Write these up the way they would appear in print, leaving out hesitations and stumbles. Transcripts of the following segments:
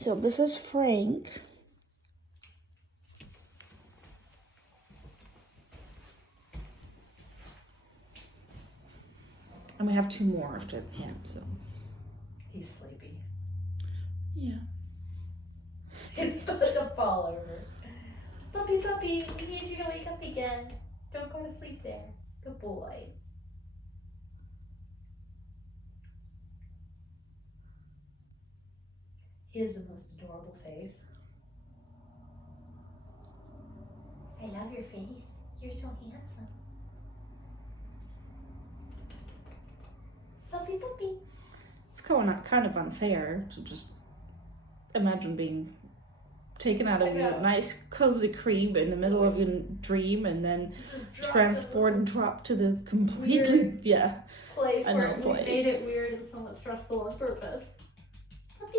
So this is Frank. And we have 2 more after the camp, so. He's sleepy. Yeah. He's about to fall over. Puppy, we need you to wake up again. Don't go to sleep there. Good boy. He has the most adorable face. I love your face. You're so handsome. Puppy. It's kind of unfair to just imagine being taken out of your nice cozy crib in the middle of your dream and then transported and dropped to the completely place where we made it weird and somewhat stressful on purpose. Puppy.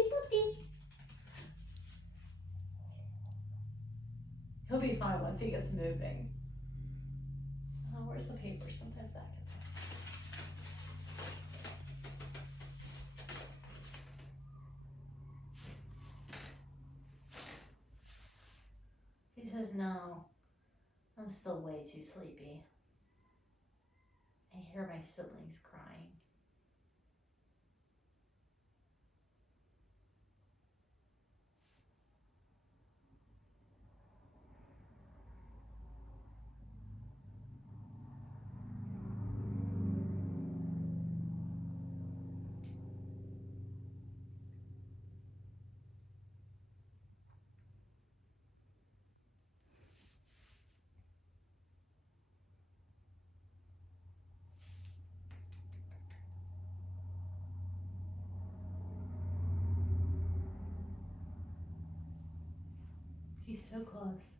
He'll be fine once he gets moving. Oh, where's the paper? Sometimes that gets. He says, no, I'm still way too sleepy. I hear my siblings crying. He's so close.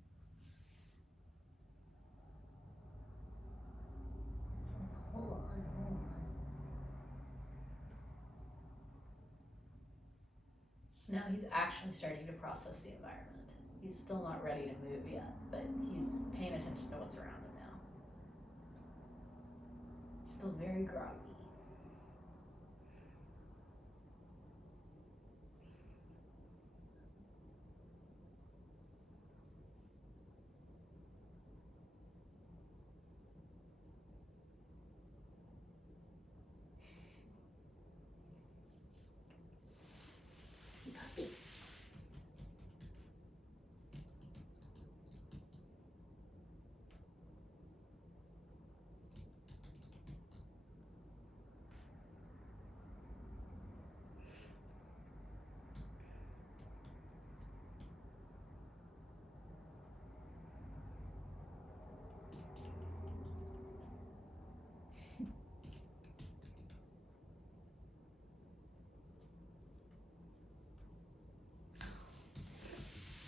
It's like, hold on. So now he's actually starting to process the environment. He's still not ready to move yet, but he's paying attention to what's around him now. Still very groggy.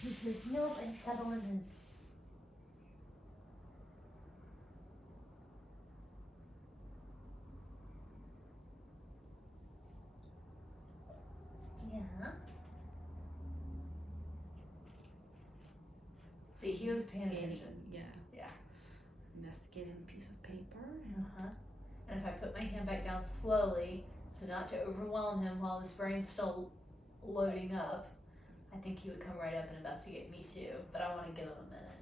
He's like, nope, I'm settling in. Yeah. See, he was paying attention. Yeah. Investigating a piece of paper. And if I put my hand back down slowly, so not to overwhelm him while his brain's still loading up, I think he would come right up and investigate me too, but I want to give him a minute.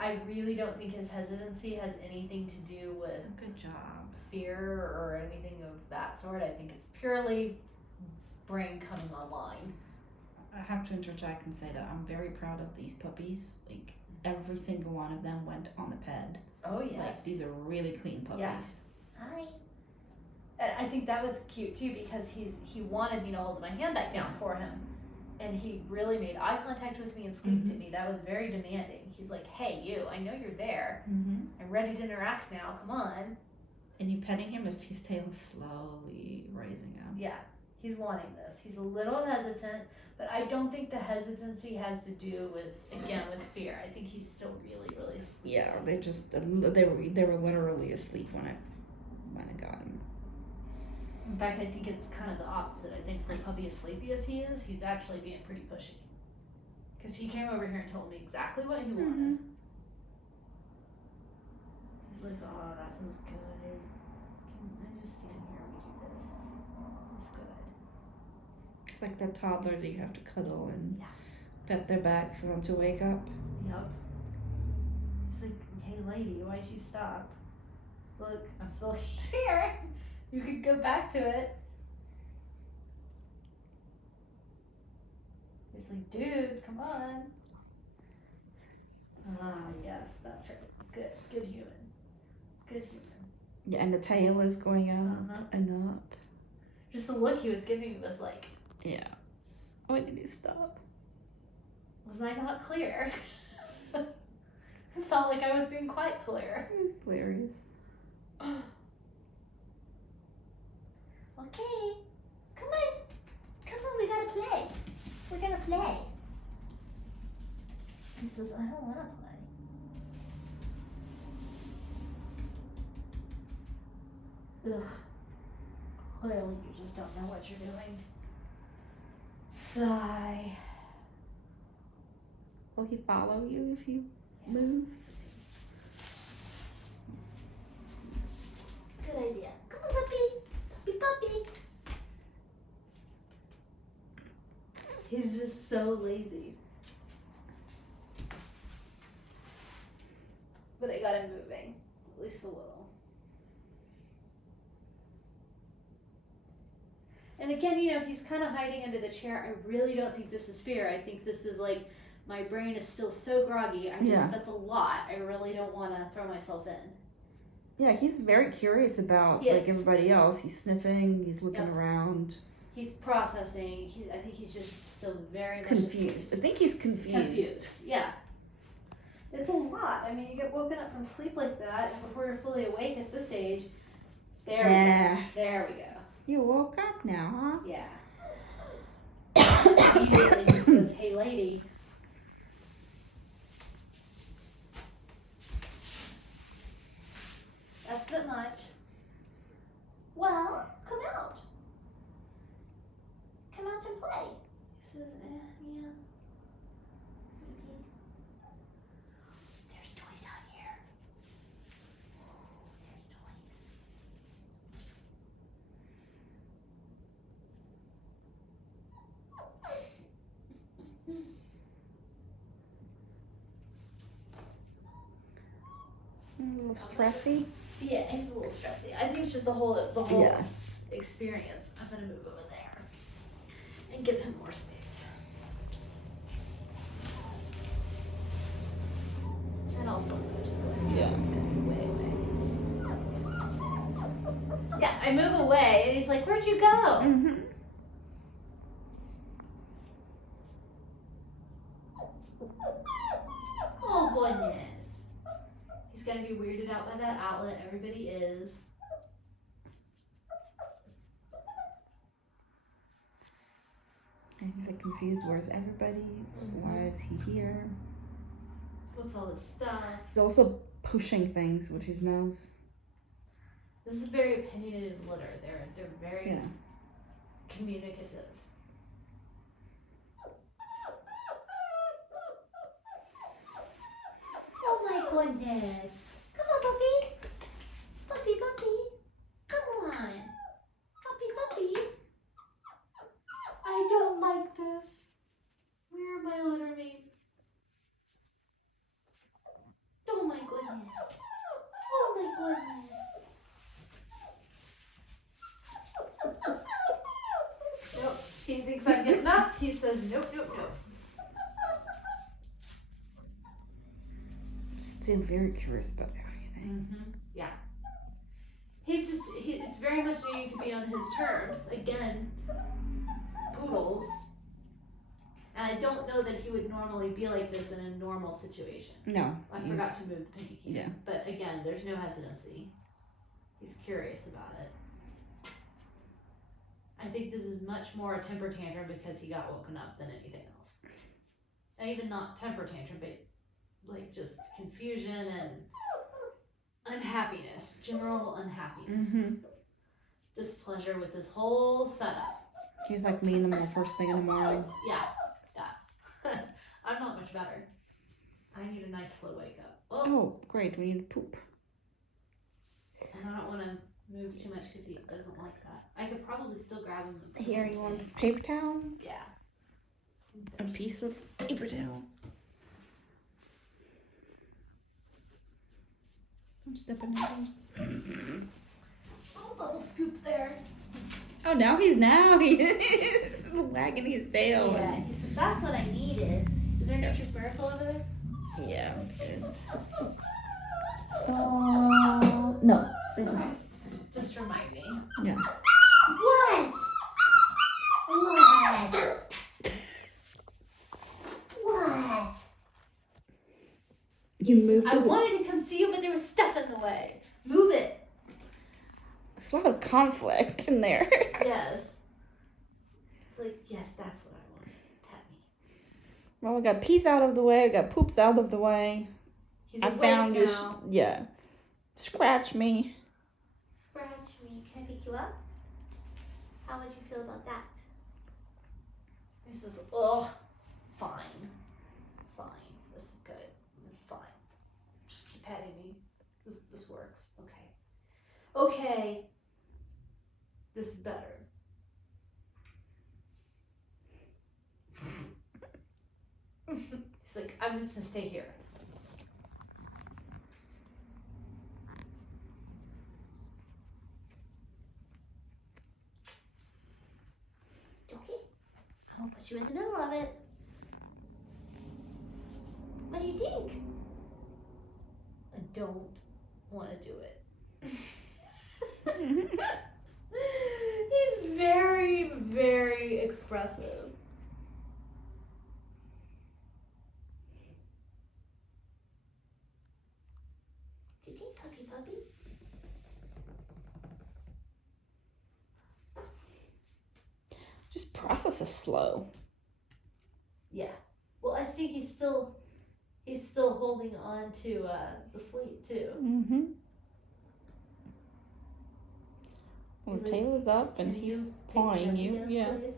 I really don't think his hesitancy has anything to do with good job. Fear or anything of that sort. I think it's purely brain coming online. I have to interject and say that I'm very proud of these puppies. Like, every single one of them went on the ped. Oh, yes. Like, these are really clean puppies. Yes. Hi. And I think that was cute too, because he wanted me to hold my hand back down for him. And he really made eye contact with me and squeaked at me. That was very demanding. He's like, hey, you, I know you're there. I'm ready to interact now. Come on. And you petting him as his tail is slowly raising up. Yeah, he's wanting this. He's a little hesitant, but I don't think the hesitancy has to do with fear. I think he's still really, really sleepy. Yeah, they were literally asleep when I got him. In fact, I think it's kind of the opposite. I think for a puppy as sleepy as he is, he's actually being pretty pushy. Because he came over here and told me exactly what he wanted. He's like, oh, that sounds good. Can I just stand here and we do this? It's good. like that toddler that you have to cuddle and Yeah. pet their back for them to wake up. Yep. He's like, hey lady, why'd you stop? Look, I'm still here. You could go back to it. He's like, dude, come on. Ah, yes, that's her. Good human. Good human. Yeah, and the tail is going up and up. Just the look he was giving me was like, Yeah. Oh, I need to stop. was I not clear? I felt like I was being quite clear. It's hilarious. Okay, come on, we gotta play. We're gonna play. He says, I don't wanna play. Ugh. Clearly you just don't know what you're doing. Sigh. Will he follow you if you move? Good idea. Come on, puppy. Puppy. He's just so lazy. But I got him moving, at least a little. And again, you know, he's kind of hiding under the chair. I really don't think this is fear. I think this is like, my brain is still so groggy. That's a lot. I really don't want to throw myself in. Yeah, he's very curious about like everybody else. He's sniffing, he's looking around. He's processing. I think he's just still very much confused. I think he's confused. Yeah. It's a lot. I mean, you get woken up from sleep like that, and before you're fully awake at this age, there we go. You woke up now, huh? Yeah. Immediately he says, hey lady. That's a bit much. Well, come out. Come out and play. He says, yeah. Maybe. There's toys out here. There's toys. A little stressy. Yeah, he's a little stressy. I think it's just the whole experience. I'm gonna move over there and give him more space. And also push so it's gonna be way away. Yeah, I move away and he's like, where'd you go? Mm-hmm. Oh goodness. He's gonna be weirded out by that outlet. Everybody is. And he's like confused. Where's everybody? Mm-hmm. Why is he here? What's all this stuff? He's also pushing things with his nose. This is very opinionated litter. They're very communicative. Oh my goodness. Come on, puppy. Puppy. Come on. Puppy. I don't like this. Where are my litter mates? Oh my goodness. Nope. He thinks I'm good enough. He says nope. Still very curious about everything. Mm-hmm. Yeah. It's very much needing to be on his terms. Again, poodles. And I don't know that he would normally be like this in a normal situation. No. I forgot to move the pinky cane. Yeah. But again, there's no hesitancy. He's curious about it. I think this is much more a temper tantrum because he got woken up than anything else. And even not temper tantrum, but like just confusion and unhappiness, general unhappiness. Mm-hmm. Displeasure with this whole setup. He's like me in the first thing in the morning. Yeah. I'm not much better. I need a nice slow wake up. Oh, great. We need to poop. And I don't want to move too much because he doesn't like that. I could probably still grab him. Here, you want a paper towel? Yeah. A piece of paper towel. I'm stepping in. Oh, little scoop there. Oh, now he is wagging his tail. Yeah, he says, that's what I needed. Is there Nature's Miracle over there? Yeah, it is. No, there's not. Just remind me. Yeah. What? What? What? You moved I it. wanted to come see you, but there was stuff in the way. Move it. There's a lot of conflict in there. Yes. It's like, yes, that's what I want. Pet me. Well, we got peas out of the way. We got poops out of the way. He's I awake found you. now. Yeah. Scratch me. Scratch me. Can I pick you up? How would you feel about that? He says, oh, fine. Fine. This is good. It's fine. Just keep petting me. This works. Okay. Okay. This is better. He's like, I'm just gonna stay here. Okay. I'm gonna put you in the middle of it. What do you think? I don't want to do it. He's very, very expressive. Do you think, puppy? Just process is slow. Yeah. Well, I think he's still holding on to the sleep too. Mm-hmm. Well, He's the like, tail is up and Can he's pick me pawing up you. again, Yeah. please?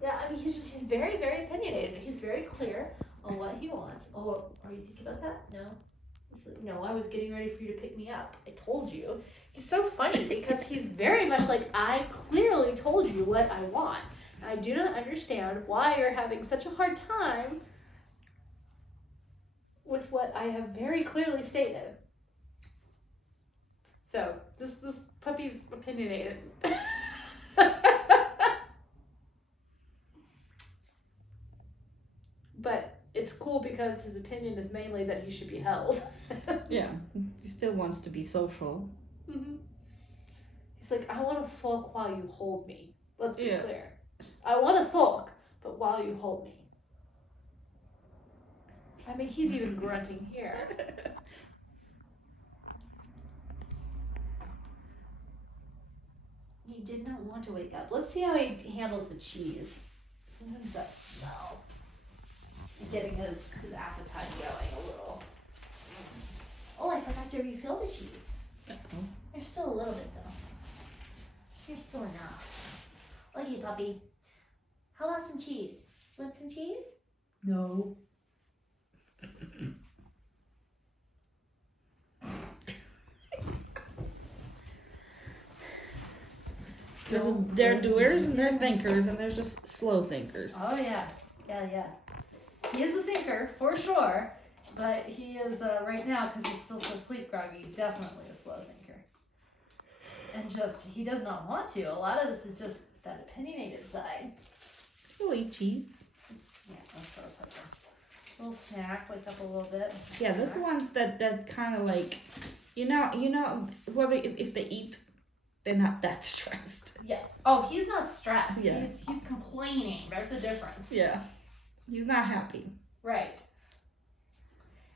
Yeah, I mean, he's very, very opinionated. He's very clear on what he wants. Oh, are you thinking about that? No. He's like, no, I was getting ready for you to pick me up. I told you. He's so funny because he's very much like, I clearly told you what I want. I do not understand why you're having such a hard time with what I have very clearly stated. So, this puppy's opinionated. But it's cool because his opinion is mainly that he should be held. Yeah. He still wants to be social. Mm-hmm. He's like, I want to sulk while you hold me. Let's be Yeah. clear. I want to sulk, but while you hold me. I mean, he's even grunting here. He did not want to wake up. Let's see how he handles the cheese. Sometimes that smell. Getting his appetite going a little. Oh, I forgot to refill the cheese. Uh-oh. There's still a little bit though. There's still enough. Okay, puppy. How about some cheese? You want some cheese? No. They're doers and they're thinkers, and there's just slow thinkers. Oh yeah. Yeah. He is a thinker, for sure. But he is, right now, because he's still so sleep groggy, definitely a slow thinker. And just, he does not want to. A lot of this is just that opinionated side. You'll eat cheese. Yeah, let's throw something. A little snack, wake up a little bit. Yeah, those are the ones that kind of like, you know, whether if they eat, they're not that stressed. Yes. Oh, he's not stressed. Yeah. He's complaining. There's a difference. Yeah. He's not happy. Right.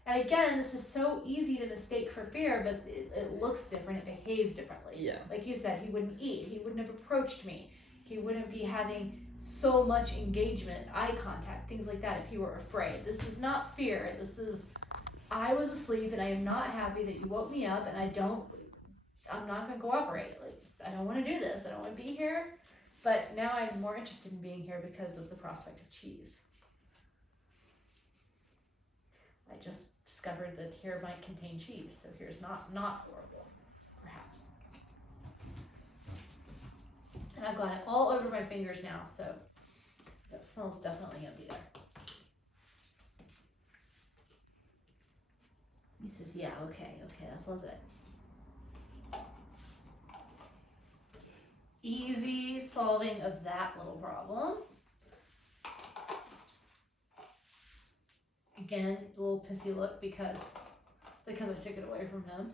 And again, this is so easy to mistake for fear, but it looks different, it behaves differently. Yeah. Like you said, he wouldn't eat, he wouldn't have approached me, he wouldn't be having so much engagement, eye contact, things like that if he were afraid. This is not fear, this is, I was asleep and I am not happy that you woke me up and I'm not going to cooperate. Like, I don't want to do this, I don't want to be here, but now I'm more interested in being here because of the prospect of cheese. I just discovered that here might contain cheese, so here's not horrible. perhaps. And I've got it all over my fingers now, so that smells definitely yummy there. He says, yeah, okay, that's all good. Easy solving of that little problem. Again, a little pissy look because I took it away from him.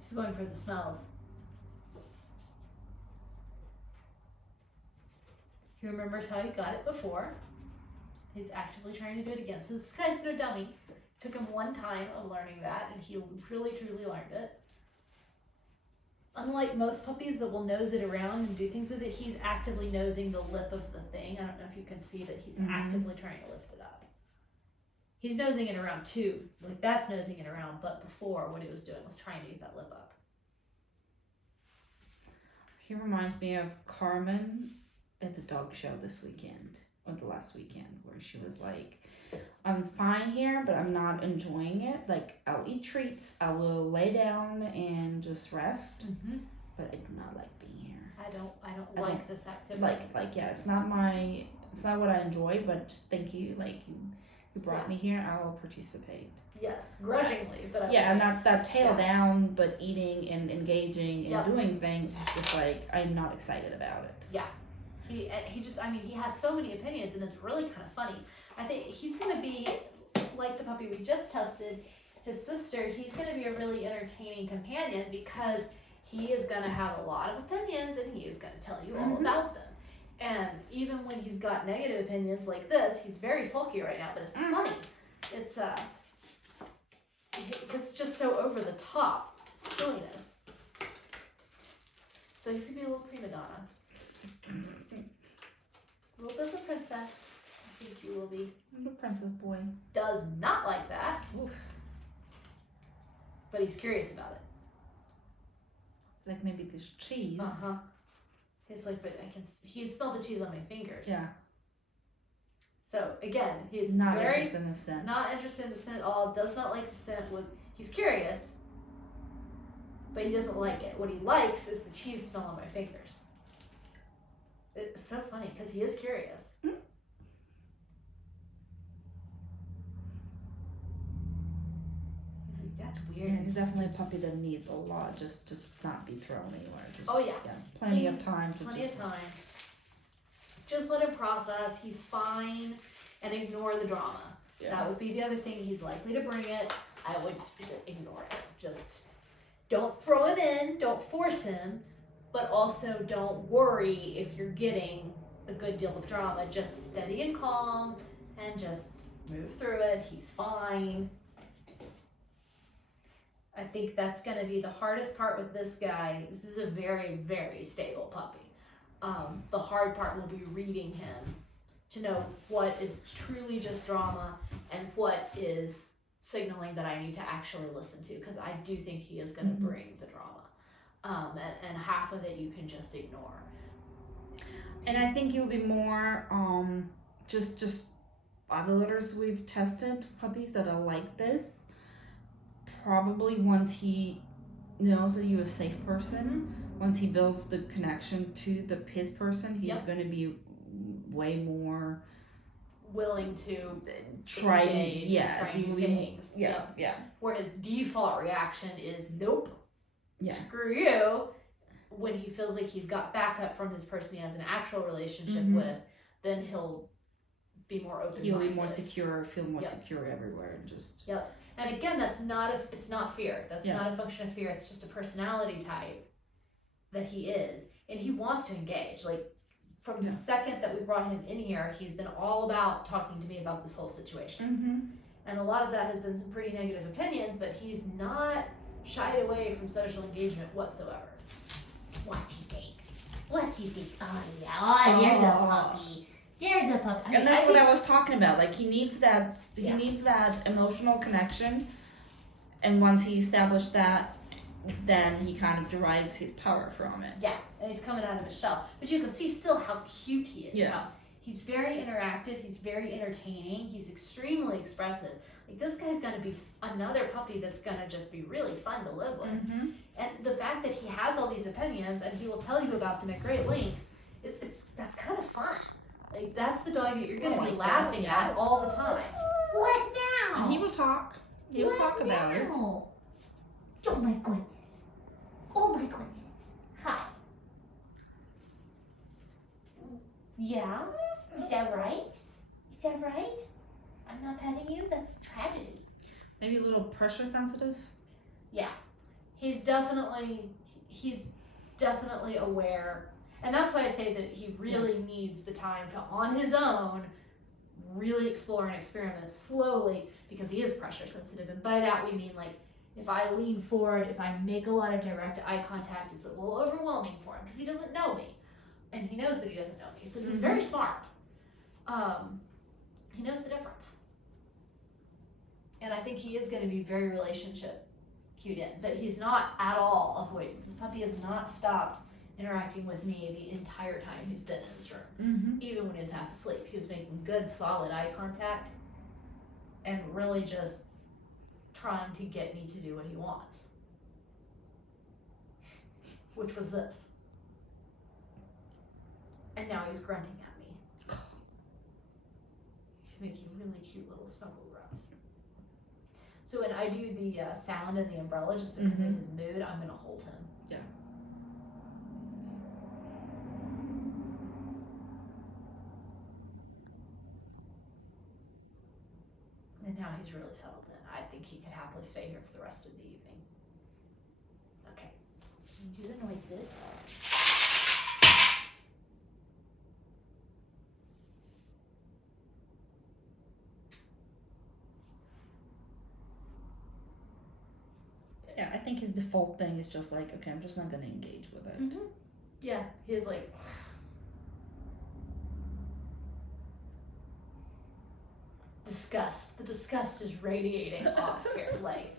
He's going for the smells. He remembers how he got it before. He's actively trying to do it again. So this guy's no dummy. Took him one time of learning that, and he really, truly learned it. Unlike most puppies that will nose it around and do things with it, he's actively nosing the lip of the thing. I don't know if you can see that he's actively trying to lift it up. He's nosing it around too. Like that's nosing it around, but before what he was doing was trying to get that lip up. He reminds me of Carmen at the dog show this weekend, or the last weekend, where she was like, I'm fine here, but I'm not enjoying it. Like, I'll eat treats, I will lay down and just rest, but I do not like being here. I don't like this activity. Like, yeah, it's not what I enjoy, but thank you, like, you brought me here, I will participate. Yes, grudgingly, but and that's that tail down, but eating and engaging and doing things, it's just like, I'm not excited about it. Yeah. He just, I mean, he has so many opinions, and it's really kind of funny. I think he's going to be, like the puppy we just tested, his sister, he's going to be a really entertaining companion because he is going to have a lot of opinions, and he is going to tell you all about them. And even when he's got negative opinions like this, he's very sulky right now, but it's funny. It's, it's just so over the top silliness. So he's going to be a little prima donna. A little bit of a princess. I think you will be. I'm a princess boy. Does not like that. Oof. But he's curious about it. Like maybe there's cheese. He's like, but he smelled the cheese on my fingers. Yeah. So again, he's not interested in the scent. Not interested in the scent at all. Does not like the scent. He's curious, but he doesn't like it. What he likes is the cheese smell on my fingers. It's so funny because he is curious. He's like, that's weird. Yeah, he's definitely a puppy that needs a lot, just not be thrown anywhere. Just, yeah. Plenty of time. Of time. Just let him process. He's fine, and ignore the drama. Yeah. That would be the other thing. He's likely to bring it. I would just ignore it. Just don't throw him in. Don't force him. But also don't worry if you're getting a good deal of drama. Just steady and calm and just move through it. He's fine. I think that's going to be the hardest part with this guy. This is a very, very stable puppy. The hard part will be reading him to know what is truly just drama and what is signaling that I need to actually listen to, because I do think he is going to bring the drama. And half of it you can just ignore. And I think you'll be more just other litters we've tested, puppies that are like this, probably once he knows that you're a safe person, once he builds the connection to his person, he's going to be way more willing to try new things. Yeah. Where his default reaction is nope. Yeah. Screw you. When he feels like he's got backup from his person he has an actual relationship with, then he'll be more open. He'll be more secure, feel more secure everywhere, and just. Yep. And again, it's not fear. That's not a function of fear. It's just a personality type that he is, and he wants to engage. Like from the second that we brought him in here, he's been all about talking to me about this whole situation. And a lot of that has been some pretty negative opinions, but he's not shied away from social engagement whatsoever. What do you think? What do you think? There's a puppy. There's a puppy. And that's what I was talking about. Like he needs that. He needs that emotional connection, and once he established that, then he kind of derives his power from it. Yeah, and he's coming out of his shell. But you can see still how cute he is. Yeah. How he's very interactive, he's very entertaining, he's extremely expressive. Like, this guy's gonna be another puppy that's gonna just be really fun to live with. Mm-hmm. And the fact that he has all these opinions and he will tell you about them at great length, that's kind of fun. Like, that's the dog that you're gonna be laughing at all the time. What now? And he will talk. He will talk about it. now? Oh my goodness. Oh my goodness. Hi. Yeah? Is that right? Is that right? I'm not petting you? That's tragedy. Maybe a little pressure sensitive. Yeah. He's definitely aware. And that's why I say that he really needs the time to, on his own, really explore and experiment slowly, because he is pressure sensitive. And by that we mean, like, if I lean forward, if I make a lot of direct eye contact, it's a little overwhelming for him because he doesn't know me. And he knows that he doesn't know me. So he's very smart. He knows the difference. And I think he is going to be very relationship cued in. But he's not at all avoidant. This puppy has not stopped interacting with me the entire time he's been in his room. Mm-hmm. Even when he was half asleep, he was making good, solid eye contact and really just trying to get me to do what he wants. Which was this. And now he's grunting at me. He's making really cute little snuggle grunts. So when I do the sound and the umbrella, just because of his mood, I'm going to hold him. Yeah. And now he's really settled in. I think he could happily stay here for the rest of the evening. Okay. Do the noises. Yeah, I think his default thing is just like, okay, I'm just not going to engage with it. Mm-hmm. Yeah, he is like... disgust. The disgust is radiating off here. Like,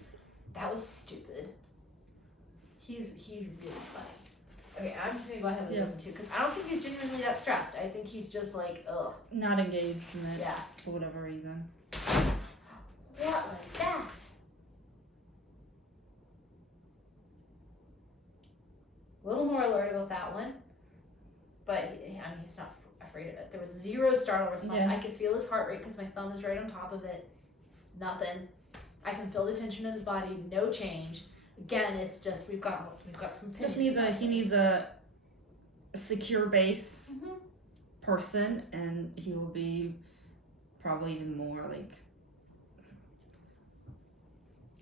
that was stupid. He's really funny. Okay, I'm just gonna go ahead and listen to, because I don't think he's genuinely that stressed. I think he's just like, ugh. Not engaged in it Yeah. for whatever reason. What was that? A little more alert about that one. But, I mean, he's not afraid of it. There was zero startle response. Yeah. I could feel his heart rate because my thumb is right on top of it. Nothing. I can feel the tension in his body. No change. Again, it's just we've got some Just pins. he needs a secure base Mhm. person, and he will be probably even more like.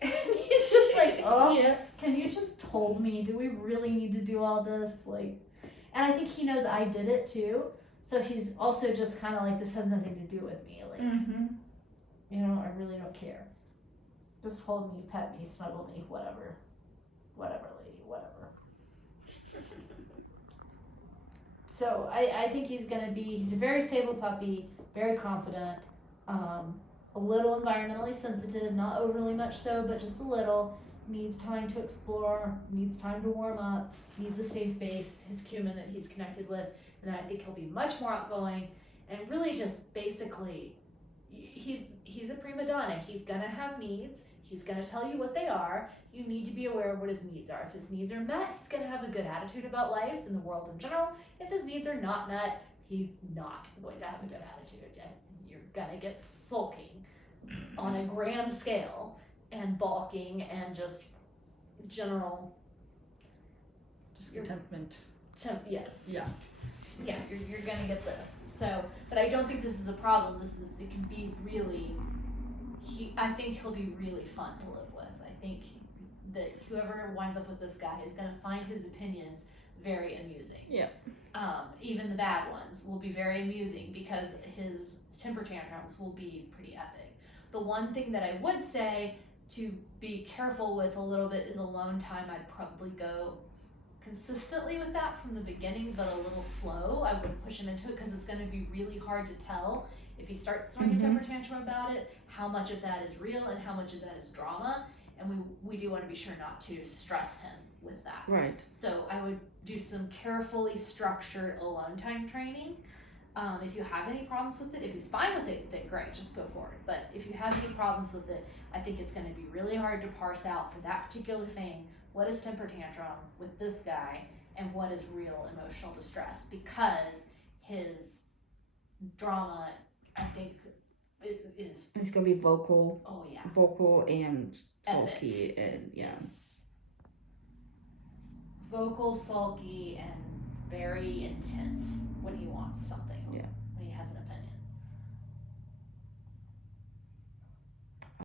And he's just like, oh, Yeah. can you just hold me? Do we really need to do all this? Like, and I think he knows I did it too. So he's also just kind of like, this has nothing to do with me. Like, Mm-hmm. you know, I really don't care. Just hold me, pet me, snuggle me, whatever. Whatever, lady, whatever. So I think he's a very stable puppy, very confident, a little environmentally sensitive, not overly much so, but just a little. Needs time to explore, needs time to warm up, needs a safe base, his human that he's connected with, and then I think he'll be much more outgoing and really just basically, he's a prima donna. He's gonna have needs. He's gonna tell you what they are. You need to be aware of what his needs are. If his needs are met, he's gonna have a good attitude about life and the world in general. If his needs are not met, he's not going to have a good attitude. You're gonna get sulking on a grand scale and balking and just general Just contentment. yes. Yeah. Yeah, you're gonna get this. So, but I don't think this is a problem. It can be really, I think he'll be really fun to live with. I think that whoever winds up with this guy is gonna find his opinions very amusing. Yeah. Even the bad ones will be very amusing because his temper tantrums will be pretty epic. The one thing that I would say to be careful with a little bit is alone time. I'd probably go consistently with that from the beginning, but a little slow. I wouldn't push him into it because it's going to be really hard to tell if he starts throwing a temper tantrum about it, how much of that is real and how much of that is drama. and we do want to be sure not to stress him with that. Right. So I would do some carefully structured alone time training. If you have any problems with it, if he's fine with it, then great, just go for it. But if you have any problems with it, I think it's going to be really hard to parse out for that particular thing, what is temper tantrum with this guy and what is real emotional distress, because his drama, I think, is It's gonna be vocal, oh yeah, and sulky, and yes, vocal, sulky, and very intense when he wants something. Yeah.